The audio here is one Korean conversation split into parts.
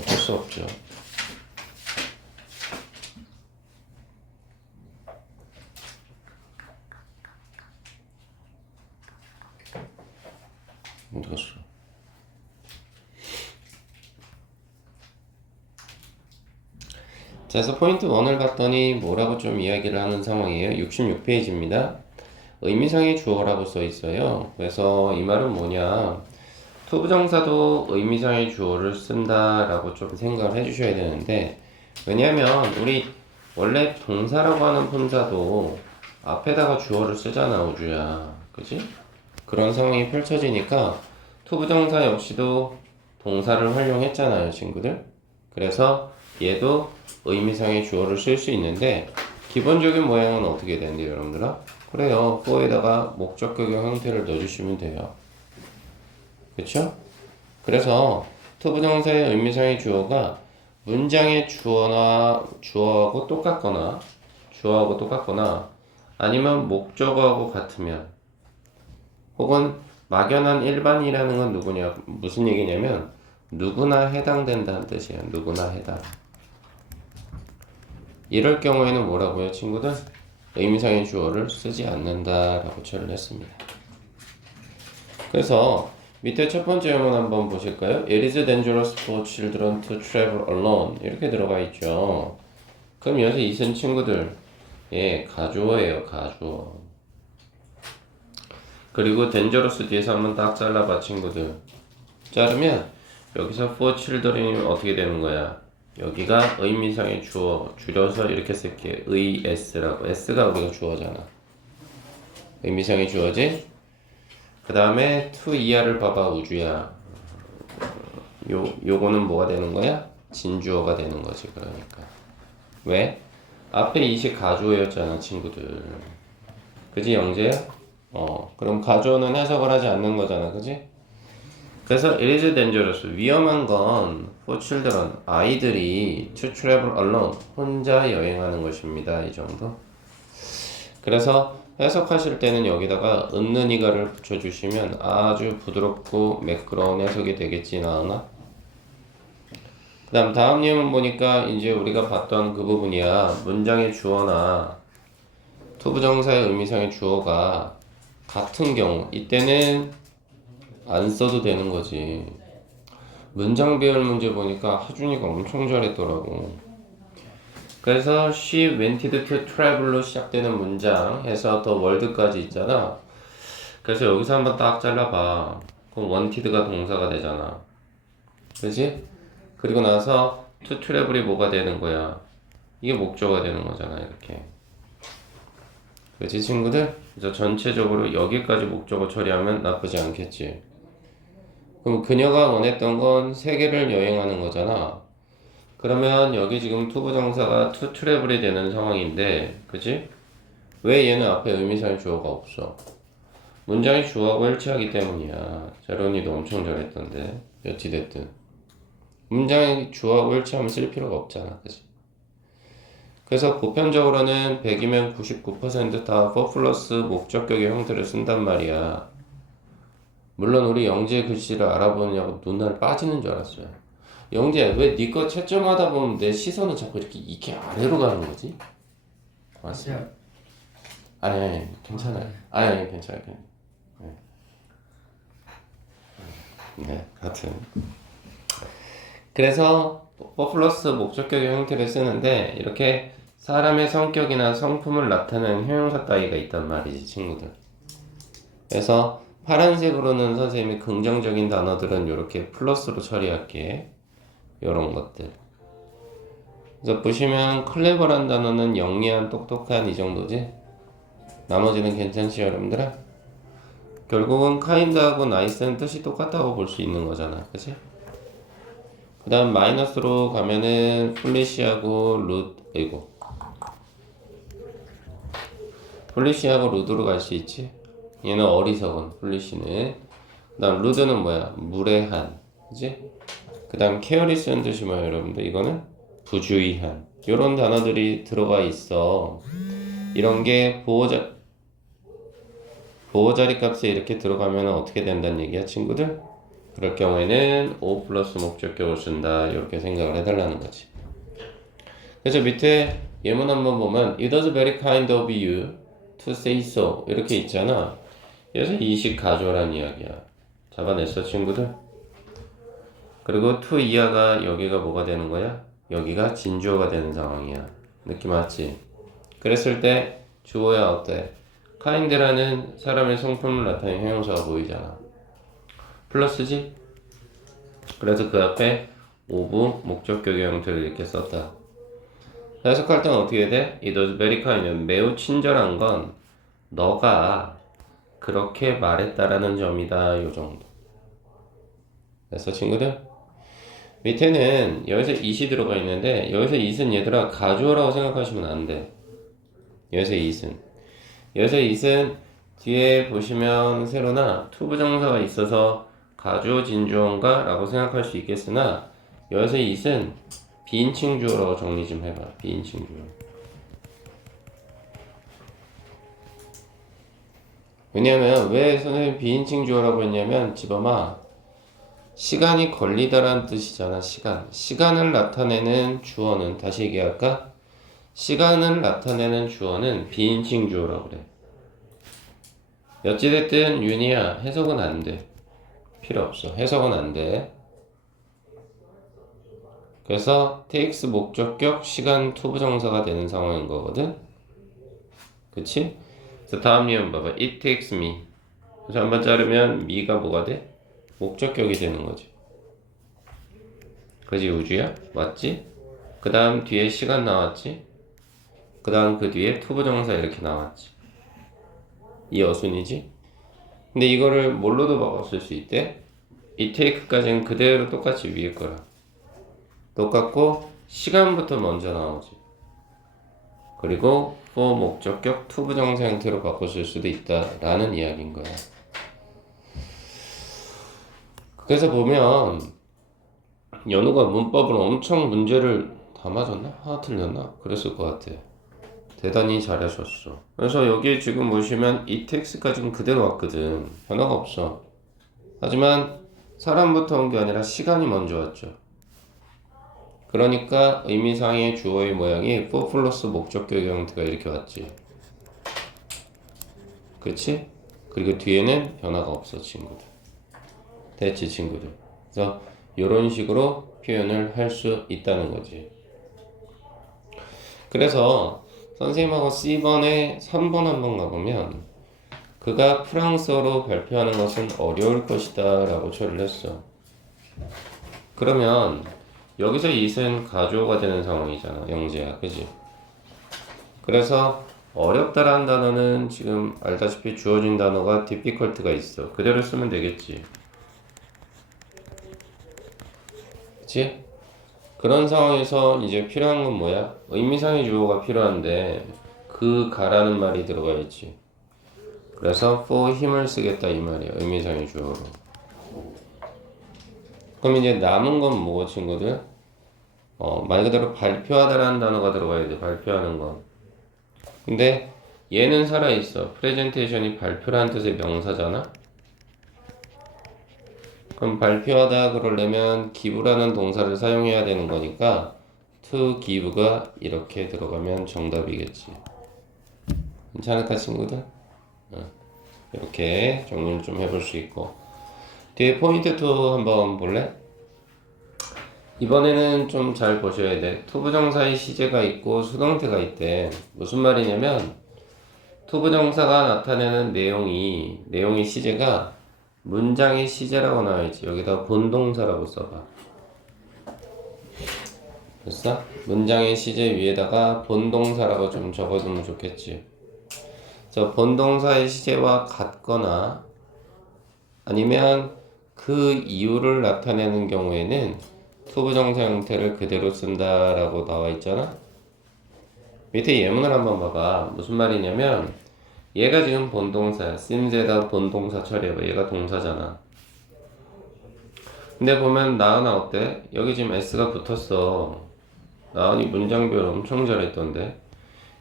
어쩔 수 없죠. 어디 갔어? 자, 그래서 포인트 1을 봤더니 뭐라고 좀 이야기를 하는 상황이에요. 66페이지입니다. 의미상의 주어라고 써 있어요. 그래서 이 말은 뭐냐? 투부정사도 의미상의 주어를 쓴다라고 좀 생각을 해주셔야 되는데, 왜냐면 우리 원래 동사라고 하는 품사도 앞에다가 주어를 쓰잖아, 우주야. 그지? 그런 상황이 펼쳐지니까 투부정사 역시도 동사를 활용했잖아요, 친구들. 그래서 얘도 의미상의 주어를 쓸 수 있는데 기본적인 모양은 어떻게 되는데요, 여러분들아? 그래요. for에다가 목적격용 형태를 넣어주시면 돼요. 그쵸? 그래서 투부정사의 의미상의 주어가 문장의 주어하고 똑같거나 아니면 목적어하고 같으면 혹은 막연한 일반이라는 건 누구냐? 무슨 얘기냐면 누구나 해당된다는 뜻이에요. 누구나 해당. 이럴 경우에는 뭐라고요, 친구들? 의미상의 주어를 쓰지 않는다라고 처리를 했습니다. 그래서 밑에 첫 번째 예문 한번 보실까요? It is dangerous for children to travel alone. 이렇게 들어가 있죠. 그럼 여기서 이 쓴 친구들, 예, 가주어예요, 가주어. 그리고 dangerous 뒤에서 한번 딱 잘라봐, 친구들. 자르면 여기서 for children이 어떻게 되는 거야? 여기가 의미상의 주어, 줄여서 이렇게 쓸게. 의s라고. s가 우리가 주어잖아. 의미상의 주어지? 그 다음에 to 이하를 봐봐, 우주야. 요거는 뭐가 되는 거야? 진주어가 되는 거지, 그러니까. 왜? 앞에 이시 가주어였잖아, 친구들. 그지, 영재야? 그럼 가주어는 해석을 하지 않는 거잖아, 그지? 그래서 it is dangerous. 위험한 건 for children. 아이들이 to travel alone. 혼자 여행하는 것입니다. 이 정도. 그래서 해석하실 때는 여기다가 은는이가를 붙여주시면 아주 부드럽고 매끄러운 해석이 되겠지, 나으나? 그 다음 예문 보니까 이제 우리가 봤던 그 부분이야. 문장의 주어나 투부정사의 의미상의 주어가 같은 경우, 이때는 안 써도 되는 거지. 문장 배열 문제 보니까 하준이가 엄청 잘했더라고. 그래서 she wanted to travel로 시작되는 문장 해서 더 world까지 있잖아. 그래서 여기서 한번 딱 잘라봐. 그럼 wanted가 동사가 되잖아. 그지? 그리고 나서 to travel이 뭐가 되는 거야? 이게 목적어가 되는 거잖아, 이렇게. 그지, 친구들? 그래서 전체적으로 여기까지 목적어 처리하면 나쁘지 않겠지. 그럼 그녀가 원했던 건 세계를 여행하는 거잖아. 그러면 여기 지금 투부정사가 to travel이 되는 상황인데, 그지? 왜 얘는 앞에 의미상의 주어가 없어? 문장이 주어하고 일치하기 때문이야. 제론이도 엄청 잘했던데. 어찌됐든. 문장이 주어하고 일치하면 쓸 필요가 없잖아. 그지? 그래서 보편적으로는 100이면 99%다 for 플러스 목적격의 형태를 쓴단 말이야. 물론 우리 영재 글씨를 알아보느냐고 눈알 빠지는 줄 알았어요. 영재, 왜 네 거 채점하다 보면 내 시선은 자꾸 이렇게 아래로 가는 거지? 맞아. 아니, 괜찮아요. 아니, 괜찮아요. 네, 하여튼. 그래서 플러스 목적격의 형태를 쓰는데 이렇게 사람의 성격이나 성품을 나타내는 형용사 따위가 있단 말이지, 친구들. 그래서 파란색으로는 선생님이 긍정적인 단어들은 이렇게 플러스로 처리할게. 요런 것들. 그래서 보시면 클레버란 단어는 영리한, 똑똑한 이 정도지? 나머지는 괜찮지, 여러분들아? 결국은 kind하고 nice는 뜻이 똑같다고 볼 수 있는 거잖아, 그치? 그 다음 마이너스로 가면은 플리시하고 플리시하고 루드로 갈 수 있지? 얘는 어리석은, 플리시는. 그 다음 루드는 뭐야? 무례한, 그치? 그 다음 케어리스는 뜻이 뭐야, 여러분들? 이거는 부주의한. 요런 단어들이 들어가 있어. 이런 게 보호자리 값에 이렇게 들어가면 어떻게 된다는 얘기야, 친구들? 그럴 경우에는 O 플러스 목적격을 쓴다. 이렇게 생각을 해달라는 거지. 그래서 밑에 예문 한번 보면 It was very kind of you to say so 이렇게 있잖아. 그래서 이식 가져오란 이야기야. 잡아냈어 친구들? 그리고 to 이하가 여기가 뭐가 되는 거야? 여기가 진주어가 되는 상황이야. 느낌 왔지? 그랬을 때 주어야 어때? kind라는 사람의 성품을 나타내는 형용사가 보이잖아. 플러스지? 그래서 그 앞에 of 목적격의 형태를 이렇게 썼다. 해석할 때는 어떻게 돼? It was very kind. 매우 친절한 건 너가 그렇게 말했다라는 점이다. 요 정도. 그래서 친구들 밑에는 여기서 it이 들어가 있는데 여기서 it은 얘들아 가주어라고 생각하시면 안 돼. 여기서 it은 뒤에 보시면 세로나 투부정사가 있어서 가주어 진주어인가? 라고 생각할 수 있겠으나 여기서 it은 비인칭 주어라고 정리 좀 해봐. 비인칭 주어. 왜냐면 왜 선생님 비인칭 주어라고 했냐면 집어마 시간이 걸리다라는 뜻이잖아. 시간을 나타내는 주어는 다시 얘기할까? 시간을 나타내는 주어는 비인칭 주어라고 그래. 어찌됐든 윤희야 해석은 안 돼. 필요 없어. 해석은 안 돼. 그래서 takes 목적격 시간 투부정사가 되는 상황인 거거든. 그치? 그래서 다음 예문 봐봐. It takes me. 그래서 한번 자르면 me가 뭐가 돼? 목적격이 되는 거지. 그지 우주야? 맞지? 그 다음 뒤에 시간 나왔지? 그 다음 그 뒤에 투부정사 이렇게 나왔지. 이 어순이지? 근데 이거를 뭘로도 바꿨을 수 있대? 이 take까지는 그대로 똑같이 위에 거라. 똑같고 시간부터 먼저 나오지. 그리고 for 목적격 투부정사 형태로 바꿨을 수도 있다라는 이야기인 거야. 그래서 보면 연우가 문법을 엄청 문제를 다 맞았나? 하나 틀렸나? 그랬을 것 같아. 대단히 잘하셨어. 그래서 여기 지금 보시면 이 텍스트까지는 그대로 왔거든. 변화가 없어. 하지만 사람부터 온 게 아니라 시간이 먼저 왔죠. 그러니까 의미상의 주어의 모양이 for 플러스 목적격 형태가 이렇게 왔지. 그치? 그리고 뒤에는 변화가 없어 친구들. 됐지 친구들. 그래서 이런 식으로 표현을 할 수 있다는 거지. 그래서 선생님하고 C번에 3번 한번 가보면 그가 프랑스어로 발표하는 것은 어려울 것이다 라고 처리를 했어. 그러면 여기서 it은 가주어가 되는 상황이잖아. 영재야. 그지? 그래서 어렵다라는 단어는 지금 알다시피 주어진 단어가 difficult가 있어. 그대로 쓰면 되겠지. 그치? 그런 상황에서 이제 필요한 건 뭐야? 의미상의 주어가 필요한데 그 가라는 말이 들어가 있지. 그래서 for 힘을 쓰겠다 이 말이야. 의미상의 주어로. 그럼 이제 남은 건 뭐고 친구들? 말 그대로 발표하다라는 단어가 들어가야 돼. 발표하는 건. 근데 얘는 살아있어. 프레젠테이션이 발표라는 뜻의 명사잖아. 그럼 발표하다 그러려면 give라는 동사를 사용해야 되는 거니까 to give가 이렇게 들어가면 정답이겠지. 괜찮을까 친구들? 이렇게 정리를 좀 해볼 수 있고 뒤에 포인트 2 한번 볼래? 이번에는 좀 잘 보셔야 돼. 투부정사의 시제가 있고 수동태가 있대. 무슨 말이냐면 투부정사가 나타내는 내용이 시제가 문장의 시제라고 나와있지. 여기다 본동사라고 써봐. 됐어? 문장의 시제 위에다가 본동사라고 좀 적어두면 좋겠지. 그래서 본동사의 시제와 같거나 아니면 그 이유를 나타내는 경우에는 투부정사 형태를 그대로 쓴다라고 나와있잖아. 밑에 예문을 한번 봐봐. 무슨 말이냐면 얘가 지금 본동사야. sims에다 본동사 처리해봐. 얘가 동사잖아. 근데 보면 나은아 어때? 여기 지금 s가 붙었어. 나은이 문장별 엄청 잘했던데.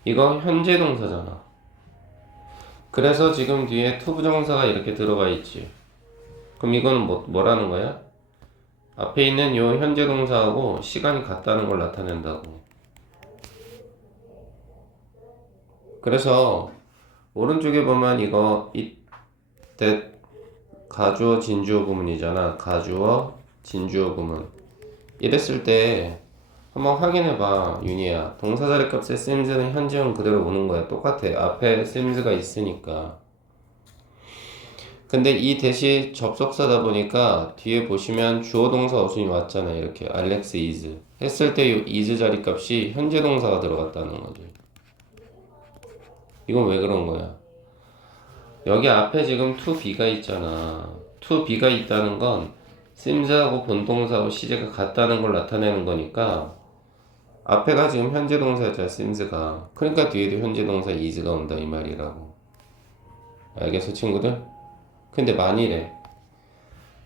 이거 현재 동사잖아. 그래서 지금 뒤에 투부정사가 이렇게 들어가 있지. 그럼 이거는 뭐라는 거야? 앞에 있는 요 현재 동사하고 시간이 같다는 걸 나타낸다고. 그래서 오른쪽에 보면 이거 that 가주어 진주어 구문이잖아. 가주어 진주어 구문. 이랬을 때 한번 확인해봐, 윤희야. 동사 자리 값에 sims는 현재형 그대로 오는 거야. 똑같아. 앞에 sims가 있으니까. 근데 이 대시 접속사다 보니까 뒤에 보시면 주어 동사 어순이 왔잖아. 이렇게 Alex is 했을 때 이 is 자리 값이 현재 동사가 들어갔다는 거지. 이건 왜 그런 거야? 여기 앞에 지금 to be가 있잖아. to be가 있다는 건 sims하고 본동사하고 시제가 같다는 걸 나타내는 거니까 앞에가 지금 현재 동사였잖아, sims가. 그러니까 뒤에도 현재 동사 is가 온다 이 말이라고. 알겠어, 친구들? 근데 만일에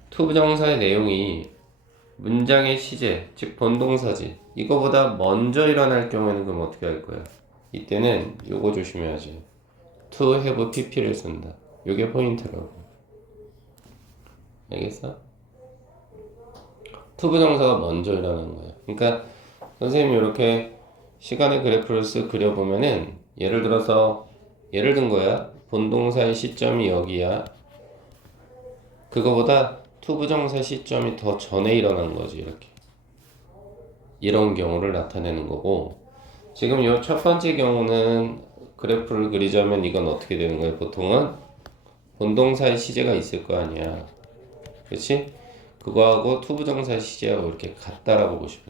to 부정사의 내용이 문장의 시제, 즉 본동사지, 이거보다 먼저 일어날 경우에는 그럼 어떻게 할 거야? 이때는 요거 조심해야지. to have pp를 쓴다. 요게 포인트라고. 알겠어? to 부정사가 먼저 일어나는 거야. 그러니까 선생님이 이렇게 시간의 그래프를 쓱 그려보면은 예를 들어서 예를 든 거야. 본동사의 시점이 여기야. 그거보다 to 부정사 시점이 더 전에 일어난 거지. 이렇게 이런 경우를 나타내는 거고, 지금 요 첫 번째 경우는 그래프를 그리자면 이건 어떻게 되는 거야? 보통은 본동사의 시제가 있을 거 아니야. 그렇지? 그거하고 to 부정사의 시제하고 이렇게 같다라고 보시면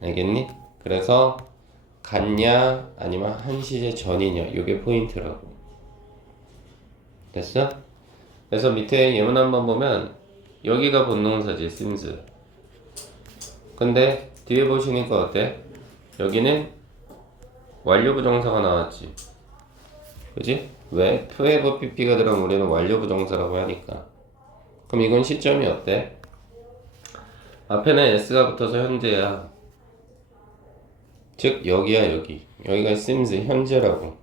돼. 알겠니? 그래서 같냐 아니면 한 시제 전이냐, 요게 포인트라고. 됐어? 그래서 밑에 예문 한번 보면 여기가 본동사지, seems. 근데 뒤에 보시니까 어때? 여기는 완료부정사가 나왔지. 그지? 왜? to have pp가 들어가면 우리는 완료부정사라고 하니까. 그럼 이건 시점이 어때? 앞에는 s가 붙어서 현재야. 즉 여기야, 여기. 여기가 seems 현재라고.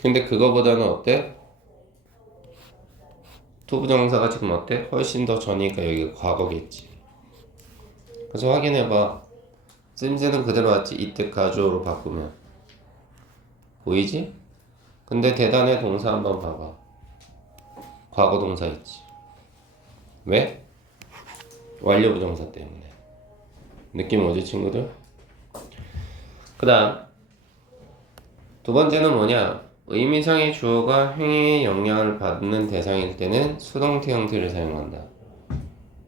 근데 그거보다는 어때? to 부정사가 지금 어때? 훨씬 더 전이니까 여기가 과거겠지. 그래서 확인해봐. seems는 그대로 왔지. 이때 가주어로 바꾸면 보이지? 근데 대단의 동사 한번 봐봐. 과거 동사 있지. 왜? 완료부정사 때문에. 느낌 오지, 친구들? 그 다음 두 번째는 뭐냐? 의미상의 주어가 행위의 영향을 받는 대상일 때는 수동태 형태를 사용한다.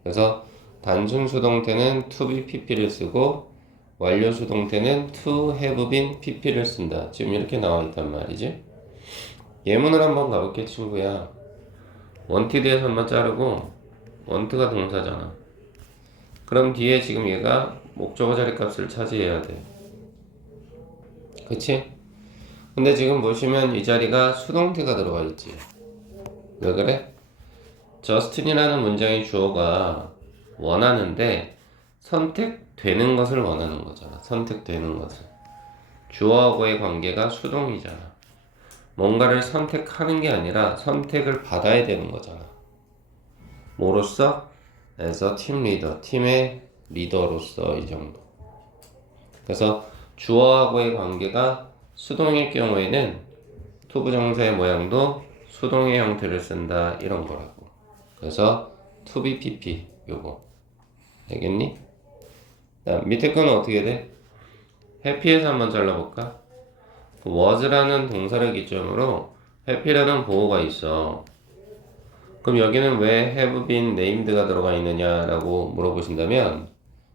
그래서 단순 수동태는 to be pp를 쓰고 완료 수동태는 to have been pp를 쓴다. 지금 이렇게 나와 있단 말이지. 예문을 한번 가볼게, 친구야. wanted에서 한번 자르고 want가 동사잖아. 그럼 뒤에 지금 얘가 목적어 자리 값을 차지해야 돼. 그치? 근데 지금 보시면 이 자리가 수동태가 들어가 있지. 왜 그래? Justin이라는 문장의 주어가 원하는데 선택되는 것을 원하는 거잖아. 선택되는 것을. 주어하고의 관계가 수동이잖아. 뭔가를 선택하는 게 아니라 선택을 받아야 되는 거잖아. 뭐로써? as a team leader. 팀의 리더로서 이 정도. 그래서 주어하고의 관계가 수동일 경우에는 to 부정사의 모양도 수동의 형태를 쓴다. 이런 거라고. 그래서 to be pp 요거. 알겠니? 밑에 거는 어떻게 돼? happy에서 한번 잘라볼까? was라는 동사를 기점으로 happy라는 보호가 있어. 그럼 여기는 왜 have been named가 들어가 있느냐라고 물어보신다면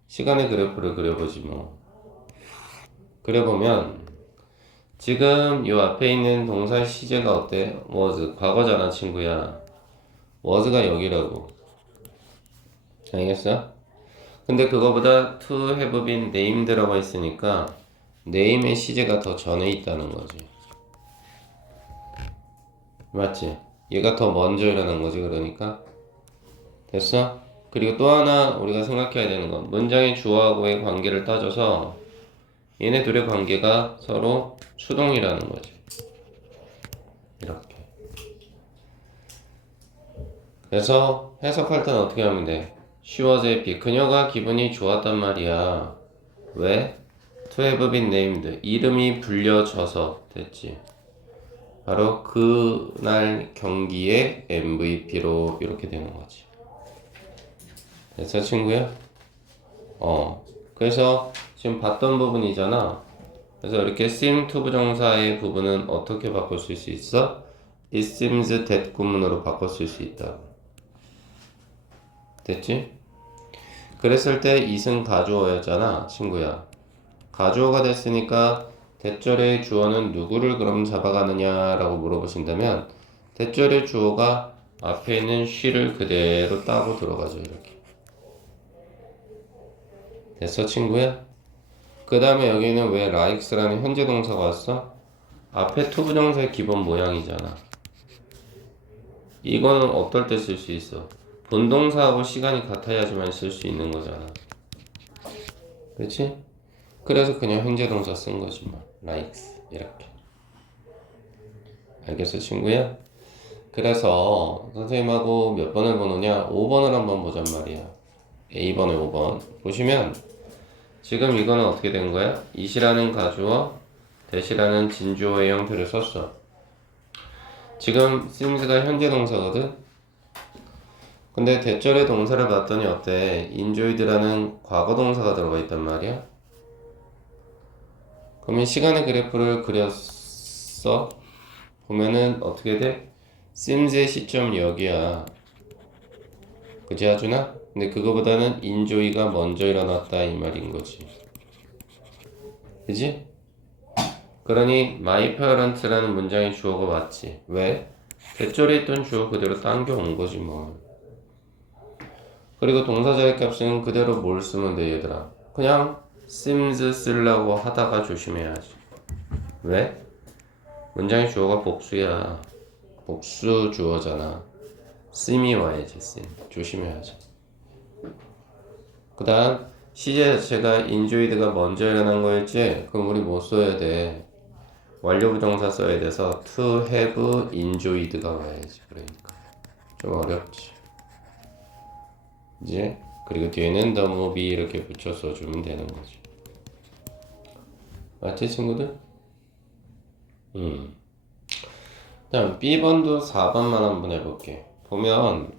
시간의 그래프를 그려보지 뭐. 그려보면 지금 요 앞에 있는 동사 시제가 어때? was 과거잖아, 친구야. was가 여기라고. 알겠어? 근데 그거보다 to have been named 들어가 있으니까 name의 시제가 더 전에 있다는 거지. 맞지? 얘가 더 먼저 일어난 거지. 그러니까 됐어? 그리고 또 하나 우리가 생각해야 되는 건 문장의 주어하고의 관계를 따져서 얘네 둘의 관계가 서로 수동이라는 거지. 이렇게. 그래서 해석할 때는 어떻게 하면 돼? She was happy. 그녀가 기분이 좋았단 말이야. 왜? To have been named. 이름이 불려져서 됐지. 바로 그날 경기의 MVP로 이렇게 되는 거지. 됐어, 친구야? 그래서 지금 봤던 부분이잖아. 그래서 이렇게 seem to 부정사의 부분은 어떻게 바꿀 수 있어? It seems that 구문으로 바꿔 쓸 수 있다. 됐지? 그랬을 때 it은 가주어였잖아, 친구야. 가주어가 됐으니까 대절의 주어는 누구를 그럼 잡아가느냐라고 물어보신다면 대절의 주어가 앞에 있는 she를 그대로 따고 들어가죠, 이렇게. 됐어, 친구야? 그 다음에 여기는 왜 likes라는 현재 동사가 왔어? 앞에 to 부정사의 기본 모양이잖아. 이거는 어떨 때 쓸 수 있어? 본동사하고 시간이 같아야지만 쓸 수 있는 거잖아. 그렇지? 그래서 그냥 현재 동사 쓴 거지 뭐. likes 이렇게. 알겠어, 친구야? 그래서 선생님하고 몇 번을 보느냐? 5번을 한번 보잔 말이야. A번에 5번 보시면 지금 이거는 어떻게 된 거야? it이라는 가주어, that이라는 진주어의 형태를 썼어. 지금 seems가 현재 동사거든? 근데 대절의 동사를 봤더니 어때? enjoyed라는 과거 동사가 들어가 있단 말이야. 그러면 시간의 그래프를 그렸어. 보면은 어떻게 돼? seems의 시점 여기야. 그지 하준아? 근데 그거보다는 enjoy가 먼저 일어났다 이 말인 거지. 그지? 그러니 my parent라는 문장의 주어가 맞지. 왜? 대절에 있던 주어 그대로 당겨온 거지 뭐. 그리고 동사자의 값은 그대로 뭘 쓰면 돼, 얘들아? 그냥 seems 쓰려고 하다가 조심해야지. 왜? 문장의 주어가 복수야. 복수 주어잖아. seem이 와야지, seem. 조심해야지. 그 다음 시제 자체가 enjoyed가 먼저 일어난 거였지? 그럼 우리 뭐 써야 돼? 완료 부정사 써야 돼서 to have enjoyed가 와야지. 그러니까 좀 어렵지. 이제 그리고 뒤에는 the movie 이렇게 붙여 써주면 되는 거지. 맞지, 친구들? 다음 B번도 4번만 한번 해볼게. 보면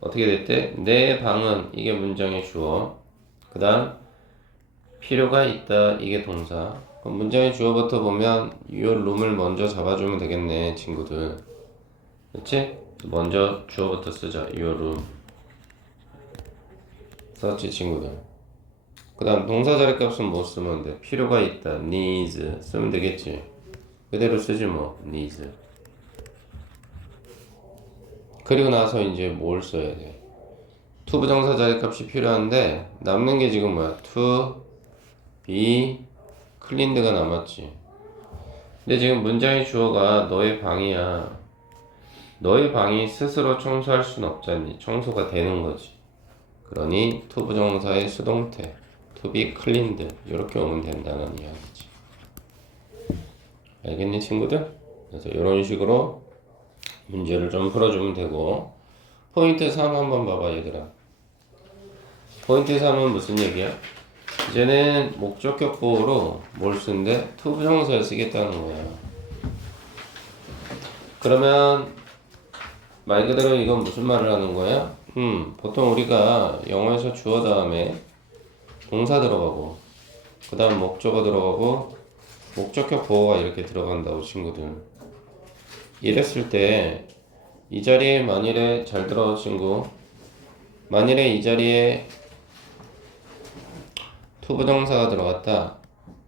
어떻게 됐대? 내 방은 이게 문장의 주어. 그 다음 필요가 있다 이게 동사. 그럼 문장의 주어부터 보면 your room을 먼저 잡아주면 되겠네, 친구들. 그치? 먼저 주어부터 쓰자. your room. 썼지, 친구들. 그 다음 동사 자리 값은 뭐 쓰면 돼? 필요가 있다. needs 쓰면 되겠지. 그대로 쓰지 뭐. needs. 그리고 나서 이제 뭘 써야 돼? to 부정사 자리 값이 필요한데 남는 게 지금 뭐야? to be cleaned가 남았지. 근데 지금 문장의 주어가 너의 방이야. 너의 방이 스스로 청소할 순 없잖니. 청소가 되는 거지. 그러니 to 부정사의 수동태 to be cleaned 이렇게 오면 된다는 이야기지. 알겠니, 친구들? 그래서 이런 식으로 문제를 좀 풀어주면 되고 포인트 3 한번 봐봐, 얘들아. 포인트 3은 무슨 얘기야? 이제는 목적격 보호로 뭘 쓴대? to 부정사를 쓰겠다는 거야. 그러면 말 그대로 이건 무슨 말을 하는 거야? 보통 우리가 영어에서 주어 다음에 동사 들어가고 그 다음 목적어 들어가고 목적격 보호가 이렇게 들어간다고, 친구들. 이랬을 때 이 자리에 만일에 잘 들어, 친구. 만일에 이 자리에 to 부정사가 들어갔다.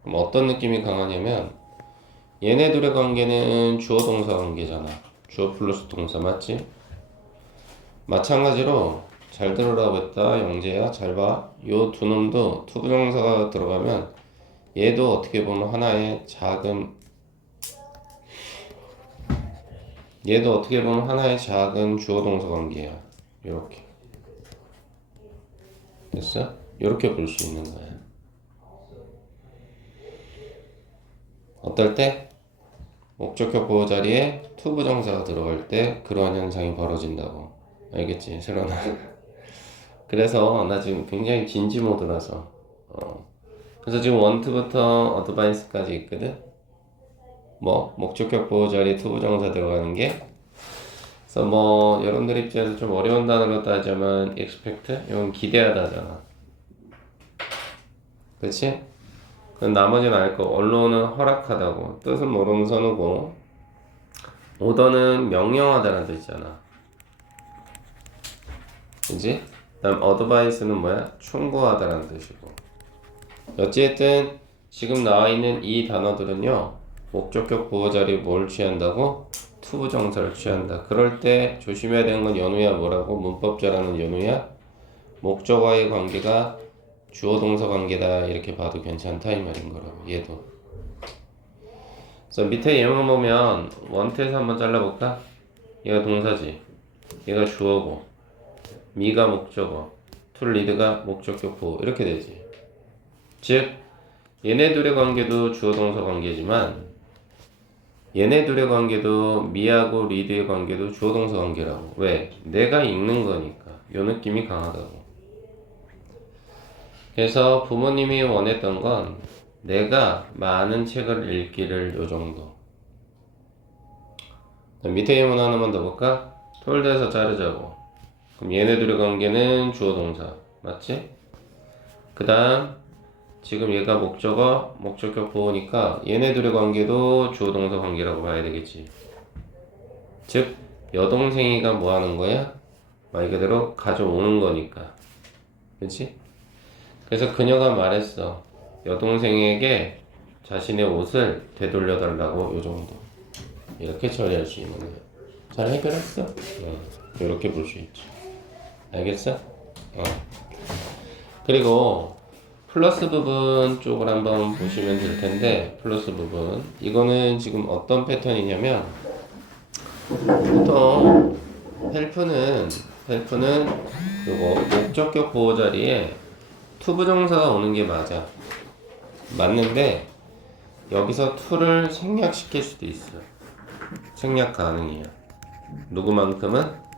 그럼 어떤 느낌이 강하냐면 얘네 둘의 관계는 주어 동사 관계잖아. 주어 플러스 동사 맞지? 마찬가지로 잘 들으라고 했다, 영재야. 잘 봐. 요 두 놈도 to 부정사가 들어가면 얘도 어떻게 보면 하나의 작은 주어 동사 관계야. 이렇게. 됐어? 이렇게 볼 수 있는 거야. 어떨 때? 목적격 보호 자리에 to 부정사가 들어갈 때 그러한 현상이 벌어진다고. 알겠지? 새로 나. 그래서 나 지금 굉장히 진지 모드라서. 그래서 지금 원투부터 어드바이스까지 있거든. 뭐 목적격 보호 자리 투부정사 들어가는 게. 그래서 뭐 여러분들 입장에서 좀 어려운 단어로 따지자면 expect 이건 기대하다잖아. 그렇지? 그럼 나머지는 알 거. 언론은 허락하다고. 뜻은 모르는 선우고. 오더는 명령하다라는 뜻이잖아. 그지? 다음 어드바이스는 뭐야? 충고하다라는 뜻이고. 어쨌든 지금 나와 있는 이 단어들은요. 목적격 보호 자리 뭘 취한다고? 투부정사를 취한다. 그럴 때 조심해야 되는 건 연우야 뭐라고? 문법자라는 연우야? 목적어의 관계가 주어 동사 관계다 이렇게 봐도 괜찮다 이 말인 거라고. 얘도. 그래서 밑에 예문 보면 원태에서 한번 잘라볼까? 얘가 동사지. 얘가 주어고. 미가 목적어. to lead가 목적격 보호 이렇게 되지. 즉 얘네 둘의 관계도 주어 동사 관계지만 얘네 둘의 관계도 미하고 리드의 관계도 주어 동사 관계라고. 왜? 내가 읽는 거니까. 요 느낌이 강하다고. 그래서 부모님이 원했던 건 내가 많은 책을 읽기를 요 정도. 밑에 예문 하나만 더 볼까? 톨드에서 자르자고. 그럼 얘네들의 관계는 주어 동사. 맞지? 그 다음 지금 얘가 목적어, 목적격 보호니까 얘네들의 관계도 주어 동사 관계라고 봐야 되겠지. 즉 여동생이가 뭐 하는 거야? 말 그대로 가져오는 거니까. 그치? 그래서 그녀가 말했어. 여동생에게 자신의 옷을 되돌려 달라고 요 정도. 이렇게 처리할 수 있는 거야. 잘 해결했어? 이렇게 볼 수 있지. 알겠어? 그리고 플러스 부분 쪽을 한번 보시면 될 텐데 플러스 부분 이거는 지금 어떤 패턴이냐면 보통 헬프는 요거 목적격 보호 자리에 투부정사가 오는 게 맞아. 맞는데 여기서 to를 생략시킬 수도 있어. 생략 가능이야. 누구만큼은?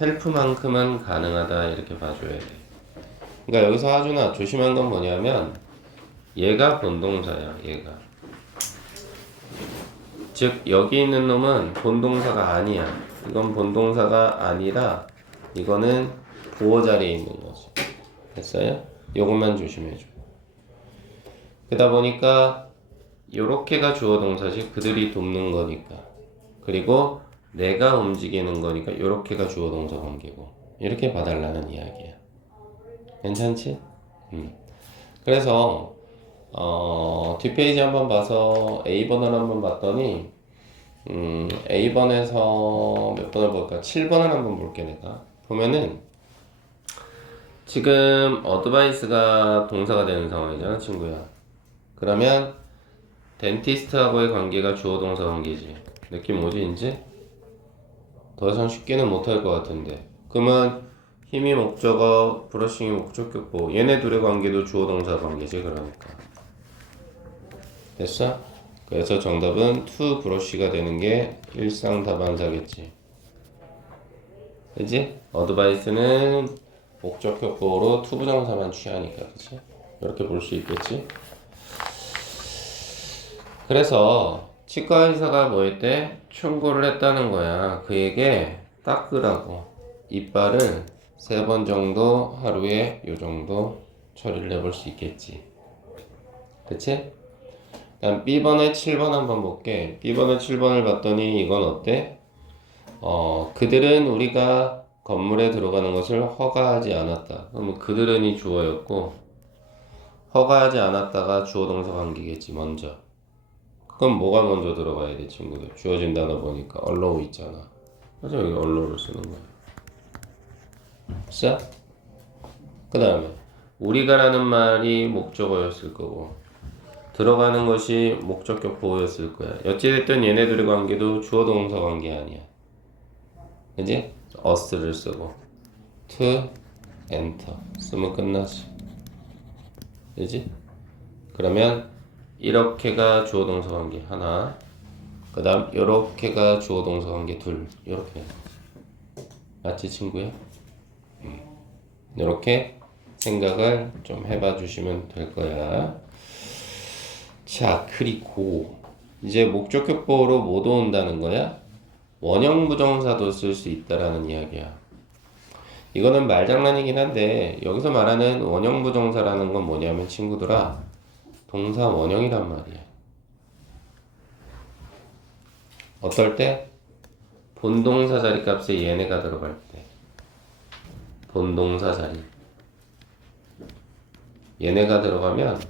헬프만큼은 가능하다 이렇게 봐줘야 돼. 그러니까 여기서 하준아 조심한 건 뭐냐면 얘가 본동사야. 얘가. 즉 여기 있는 놈은 본동사가 아니야. 이건 본동사가 아니라 이거는 보호 자리에 있는 거지. 됐어요? 요것만 조심해줘. 그러다 보니까 요렇게가 주어 동사지 그들이 돕는 거니까. 그리고 내가 움직이는 거니까 요렇게가 주어 동사 관계고. 이렇게 봐달라는 이야기야. 괜찮지? 그래서 뒷페이지 한번 봐서 A번을 한번 봤더니 A번에서 몇 번을 볼까? 7번을 한번 볼게 내가. 보면은 지금 어드바이스가 동사가 되는 상황이잖아 친구야. 그러면 덴티스트하고의 관계가 주어 동사 관계지. 느낌 뭐지 이제? 더 이상 쉽게는 못할 것 같은데. 그러면 힘이 목적어, 브러싱이 목적격 보호. 얘네 둘의 관계도 주어 동사 관계지 그러니까. 됐어? 그래서 정답은 to 브러쉬가 되는 게 일상 답안사겠지. 그지? 어드바이스는 목적격 보호로 to 부정사만 취하니까 그치? 이렇게 볼 수 있겠지? 그래서 치과 의사가 뭐 했대? 충고를 했다는 거야. 그에게 닦으라고 이빨을 3번 정도 하루에 요 정도 처리를 해볼 수 있겠지. 그치? 다음 B번에 7번 한번 볼게. B번에 7번을 봤더니 이건 어때? 그들은 우리가 건물에 들어가는 것을 허가하지 않았다. 그러면 그들은이 주어였고 허가하지 않았다가 주어 동사 관계겠지 먼저. 그럼 뭐가 먼저 들어가야 돼 친구들? 주어진 단어 보니까 allow 있잖아. 그래서 여기 allow를 쓰는 거야. 자, 그 다음에 우리가라는 말이 목적어였을 거고 들어가는 것이 목적격 보호였을 거야. 어찌됐든 얘네들의 관계도 주어 동사 관계 아니야. 그지? us를 쓰고 to, enter 쓰면 끝나지. 그지? 그러면 이렇게가 주어 동사 관계 하나, 그 다음 요렇게가 주어 동사 관계 둘. 요렇게 맞지 친구야? 이렇게 생각을 좀 해봐 주시면 될 거야. 자, 그리고 이제 목적격보로 못 온다는 거야? 원형 부정사도 쓸 수 있다라는 이야기야. 이거는 말장난이긴 한데 여기서 말하는 원형 부정사라는 건 뭐냐면 친구들아, 동사 원형이란 말이야. 어떨 때? 본동사 자리 값에 얘네가 들어갈 때. 본동사 자리. 얘네가 들어가면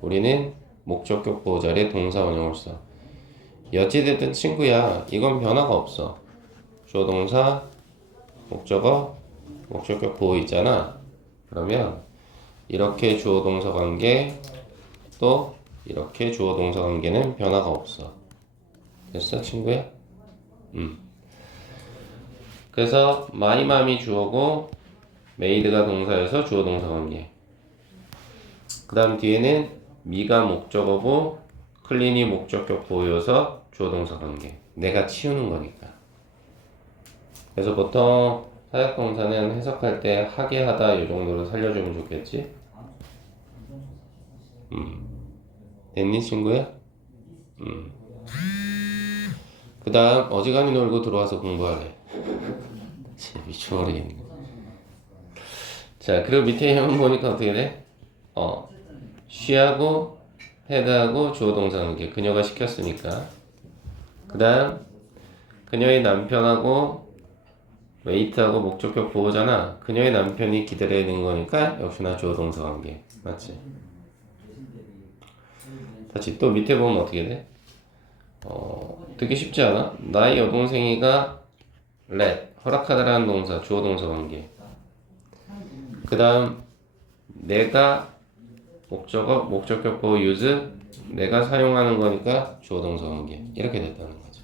우리는 목적격 자리에 동사 원형을 써. 어찌됐든 친구야, 이건 변화가 없어. 주어 동사 목적어 목적격 보호 있잖아. 그러면 이렇게 주어 동사 관계 또 이렇게 주어 동사 관계는 변화가 없어. 됐어 친구야? 그래서 마이맘이 주어고 메이드가 동사여서 주어 동사 관계. 그 다음 뒤에는 미가 목적어고 클린이 목적격 보여서 주어 동사 관계. 내가 치우는 거니까. 그래서 보통 사역동사는 해석할 때 하게 하다 이 정도로 살려주면 좋겠지? 됐니 친구야? 그 다음 어지간히 놀고 들어와서 공부하래. 진짜 미쳐버리겠네. 자, 그리고 밑에 한번 보니까 어떻게 돼? 쉬하고 헤드하고 주어 동사 관계. 그녀가 시켰으니까. 그 다음 그녀의 남편하고 웨이트하고 목적격 보호잖아. 그녀의 남편이 기다려야 되는 거니까 역시나 주어 동사 관계. 맞지? 다시 또 밑에 보면 어떻게 돼? 되게 쉽지 않아? 나의 여동생이가 let 허락하다라는 동사 주어 동사 관계. 그 다음 내가 목적어 목적격 보호 use 내가 사용하는 거니까 주어 동사 관계. 이렇게 됐다는 거죠.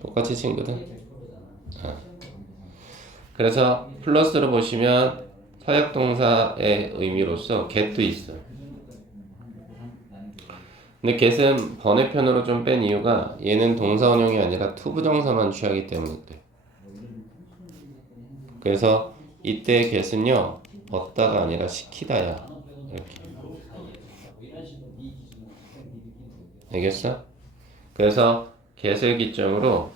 똑같이 친구들. 그래서 플러스로 보시면 사역동사의 의미로서 get도 있어요. 근데 get은 번외편으로 좀 뺀 이유가 얘는 동사 원형이 아니라 투부정사만 취하기 때문에 그래. 그래서 이때 get은요 얻다가 아니라 시키다야. 이렇게. 알겠어? 그래서 get을 기점으로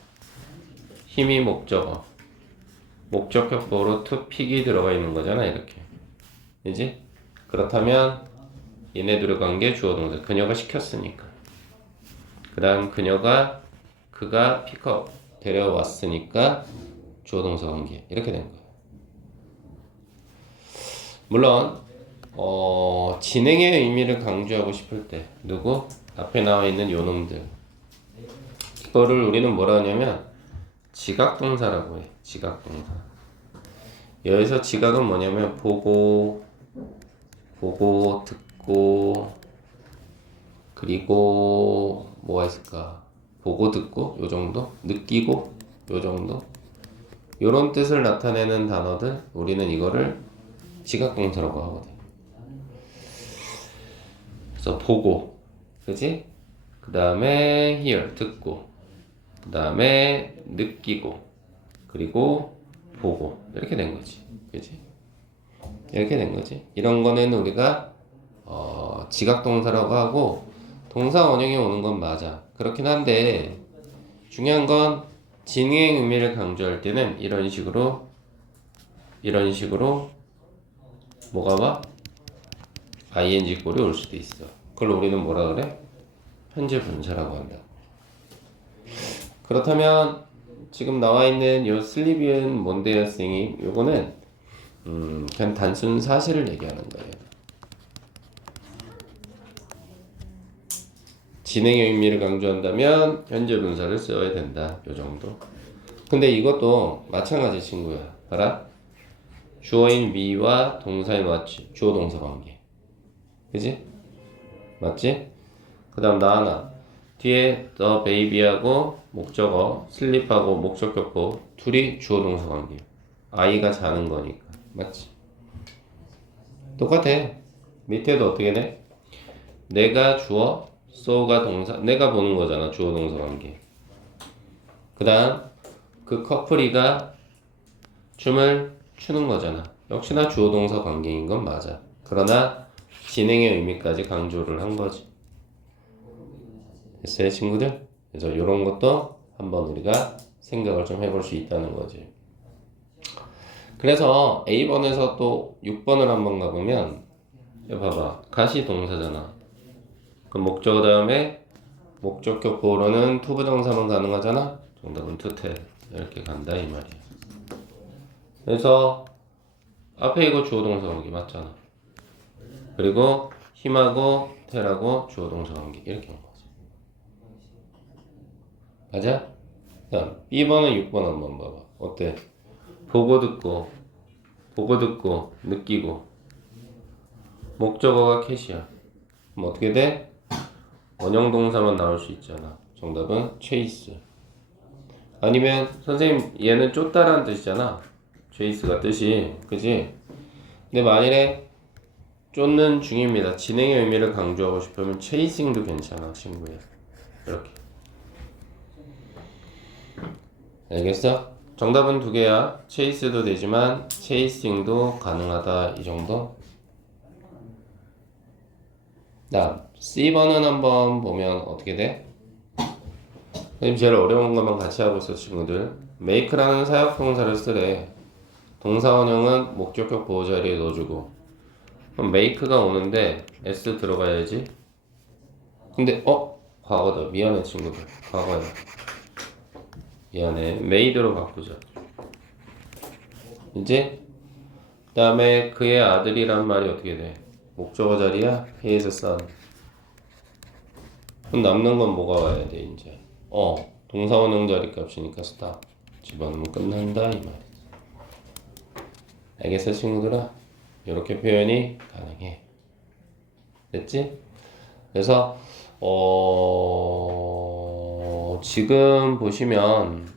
힘이 목적어 목적격 보호로 to 픽이 들어가 있는 거잖아. 이렇게. 그지? 그렇다면 얘네 들어간 게 주어 동사. 그녀가 시켰으니까. 그 다음 그가 픽업 데려왔으니까 주어 동사 관계. 이렇게 된 거예요. 물론 진행의 의미를 강조하고 싶을 때 누구? 앞에 나와 있는 요놈들. 이거를 우리는 뭐라 하냐면 지각동사라고 해. 지각동사. 여기서 지각은 뭐냐면 보고 듣고 그리고 뭐가 있을까? 보고 듣고 요 정도? 느끼고 요 정도? 요런 뜻을 나타내는 단어들 우리는 이거를 지각동사라고 하거든. 그래서 보고 그지? 그 다음에 hear 듣고 그 다음에 느끼고 그리고 보고 이렇게 된 거지. 그지? 이렇게 된 거지. 이런 거는 우리가 지각동사라고 하고 동사 원형이 오는 건 맞아. 그렇긴 한데 중요한 건 진행 의미를 강조할 때는 이런 식으로 뭐가 와? ing 꼴이 올 수도 있어. 그걸 우리는 뭐라 그래? 현재 분사라고 한다. 그렇다면 지금 나와 있는 요 슬리비은 뭔데요, 선생님? 요거는 그냥 단순 사실을 얘기하는 거예요. 진행의 의미를 강조한다면 현재 분사를 써야 된다. 요 정도. 근데 이것도 마찬가지 친구야. 봐라. 주어인 me와 동사인 what. 주어 동사 관계. 그지? 맞지? 그 다음 나 하나. 뒤에 the baby하고 목적어 sleep하고 목적격 보호 둘이 주어 동사 관계. 아이가 자는 거니까. 맞지? 똑같아. 밑에도 어떻게 돼? 내가 주어, so가 동사, 내가 보는 거잖아. 주어 동사 관계. 그 다음 그 커플이가 춤을 추는 거잖아. 역시나 주어 동사 관계인 건 맞아. 그러나 진행의 의미까지 강조를 한 거지. 됐어요, 친구들? 그래서 이런 것도 한번 우리가 생각을 좀 해볼 수 있다는 거지. 그래서 A번에서 또 6번을 한번 가보면, 여기 봐봐. 가시 동사잖아. 그 목적어 다음에 목적격 보호로는 투부정사만 가능하잖아? 정답은 투태. 이렇게 간다, 이 말이야. 그래서 앞에 이거 주어 동사 관계 맞잖아. 그리고 힘하고 태라고 주어 동사 관계 이렇게 한 거지. 맞아? 다음 B번은 6번 한번 봐봐. 어때? 보고 듣고 느끼고 목적어가 캐시야. 그럼 어떻게 돼? 원형 동사만 나올 수 있잖아. 정답은 chase. 아니면 선생님 얘는 쫓다라는 뜻이잖아. chase가 뜻이. 그지? 근데 만일에 쫓는 중입니다. 진행의 의미를 강조하고 싶으면 chasing도 괜찮아, 친구야. 이렇게. 알겠어? 정답은 두 개야. chase도 되지만 chasing도 가능하다. 이 정도? 다음 C번은 한번 보면 어떻게 돼? 선생님 제일 어려운 것만 같이 하고 있어, 친구들. make라는 사역동사를 쓰래. 동사 원형은 목적격 보호 자리에 넣어주고. 그럼 make가 오는데 s 들어가야지. 근데 과거다. 미안해, 친구들. 과거야. 미안해. made로 바꾸자. 이제 그 다음에 그의 아들이란 말이 어떻게 돼? 목적어 자리야? his son. 그럼 남는 건 뭐가 와야 돼, 이제? 동사 원형 자리 값이니까 stop. 집어넣으면 끝난다, 이 말이지. 알겠어, 친구들아? 이렇게 표현이 가능해. 됐지? 그래서 지금 보시면